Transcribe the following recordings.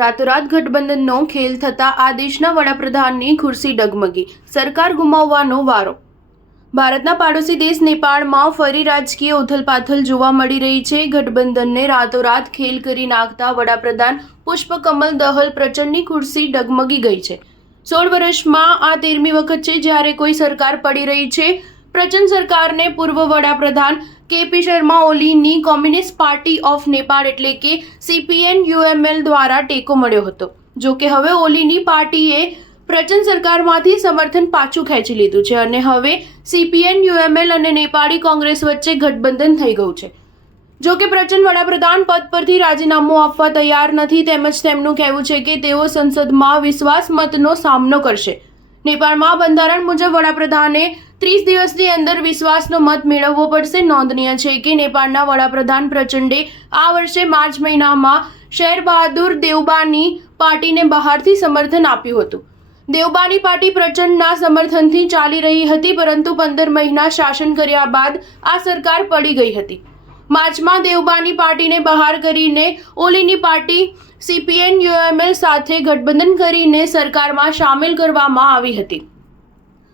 રાતોરાત ગઠબંધનનો ખેલ થતા આ દેશના વડાપ્રધાનની ખુરશી ડગમગી, સરકાર ગુમાવવાનો વારો। ભારતના પાડોશી દેશ નેપાળમાં ફરી રાજકીય ઉથલપાથલ જોવા મળી રહી છે। ગઠબંધનને રાતોરાત ખેલ કરી નાખતા વડાપ્રધાન પુષ્પકમલ દહલ પ્રચંડની ખુરશી ડગમગી ગઈ છે। 16 વર્ષમાં આ 13મી વખત છે જ્યારે કોઈ સરકાર પડી રહી છે। પ્રચંડ સરકારને પૂર્વ વડાપ્રધાન કેપી શર્મા ઓલીની કોમ્યુનિસ્ટ પાર્ટી ઓફ નેપાળ એટલે કે CPN-UML દ્વારા ટેકો મળ્યો હતો। જો કે હવે ઓલીની પાર્ટીએ પ્રચંડ સરકારમાંથી સમર્થન પાછું ખેંચી લીધું છે અને હવે CPN-UML અને નેપાળી કોંગ્રેસ વચ્ચે ગઠબંધન થઈ ગયું છે। જો કે પ્રચંડ વડાપ્રધાન પદ પરથી રાજીનામું આપવા તૈયાર નથી, તેમજ તેમનું કહેવું છે કે તેઓ સંસદમાં વિશ્વાસ મતનો સામનો કરશે। નેપાળમાં બંધારણ મુજબ વડાપ્રધાને 30 દિવસની અંદર વિશ્વાસનો મત મેળવવો પડશે। નોંધનીય છે કે નેપાળના વડાપ્રધાન પ્રચંડે આ વર્ષે માર્ચ મહિનામાં શેર બહાદુર દેવબાની પાર્ટીને બહારથી સમર્થન આપ્યું હતું। દેવબાની પાર્ટી પ્રચંડના સમર્થનથી ચાલી રહી હતી, પરંતુ 15 મહિના શાસન કર્યા બાદ આ સરકાર પડી ગઈ હતી। માર્ચમાં દેવબાની પાર્ટીને બહાર કરીને ઓલીની પાર્ટી CPN-UML સાથે ગઠબંધન કરીને સરકારમાં સામેલ કરવામાં આવી હતી।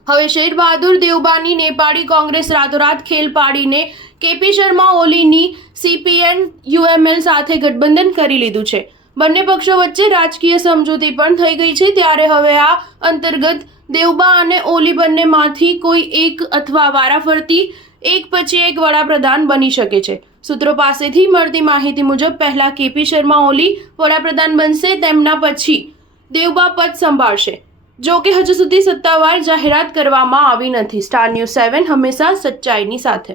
હવે શેર બહાદુર દેવબાની નેપાળી કોંગ્રેસ રાતોરાત ખેલ પાડીને કેપી શર્મા ઓલીની CPN-UML સાથે ગઠબંધન કરી લીધું છે। બંને પક્ષો વચ્ચે રાજકીય સમજૂતી પણ થઈ ગઈ છે, ત્યારે હવે આ અંતર્ગત દેવબા અને ઓલી બંનેમાંથી કોઈ એક અથવા વારાફરતી એક પછી એક વડાપ્રધાન બની શકે છે। સૂત્રો પાસેથી મળતી માહિતી મુજબ પહેલા કેપી શર્મા ઓલી વડાપ્રધાન બનશે, તેમના પછી દેવબા પદ સંભાળશે। જો કે હજુ સુધી સત્તાવાર જાહેરાત કરવામાં આવી નથી। સ્ટાર ન્યૂઝ 7 હંમેશા સચ્ચાઈની સાથે।